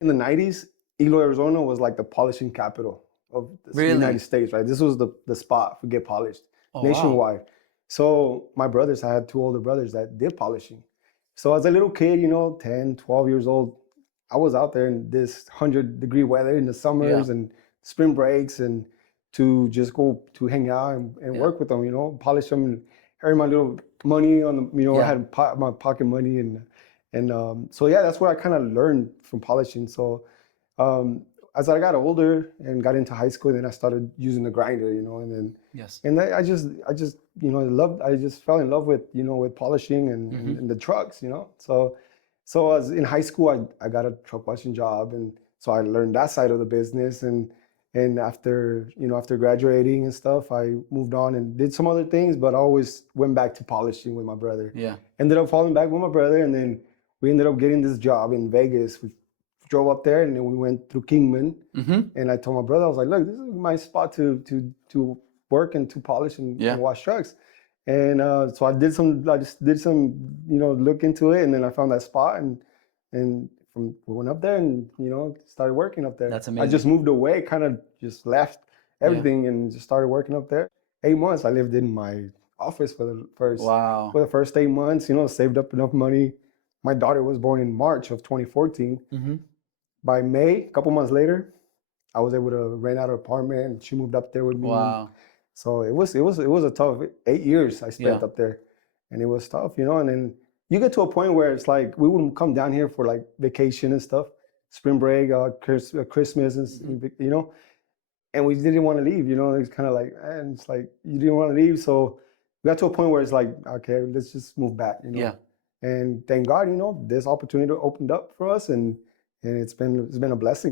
In the 90s, Eagle, Arizona was like the polishing capital of the United Really? States, right? This was the spot for get polished Oh, wow. nationwide. So my brothers, I had two older brothers that did polishing. So as a little kid, 10, 12 years old, I was out there in this 100-degree weather in the Yeah. summers and spring breaks and to just go to hang out and Yeah. work with them, polish them and earn my little money on the, I Yeah. had my pocket money and so yeah, that's what I kind of learned from polishing. So um, as I got older and got into high school, then I started using the grinder, and then Yes. and I just loved. I just fell in love with with polishing and, Mm-hmm. and the trucks, So as in high school, I got a truck washing job, and so I learned that side of the business. And after graduating and stuff, I moved on and did some other things, but I always went back to polishing with my brother. Yeah. Ended up falling back with my brother, and then we ended up getting this job in Vegas. We drove up there, and then we went through Kingman. Mm-hmm. And I told my brother, I was like, "Look, this is my spot to work and to polish and Yeah. wash trucks." And so I just did some, look into it, and then I found that spot, and we went up there and started working up there. That's I just amazing. moved away, kind of just left Yeah. everything and just started working up there. 8 months, I lived in my office Wow. for the first 8 months. Saved up enough money. My daughter was born in March of 2014. Mm-hmm. By May, a couple months later, I was able to rent out an apartment, and she moved up there with me. And Wow. so it was a tough 8 years I spent Yeah. up there, and it was tough, And then you get to a point where it's like we would come down here for like vacation and stuff, spring break, Christmas, Mm-hmm. and we didn't want to leave. It's kind of like, and it's like you didn't want to leave, so we got to a point where it's like, okay, let's just move back. Yeah. And thank God, this opportunity opened up for us, and it's been a blessing.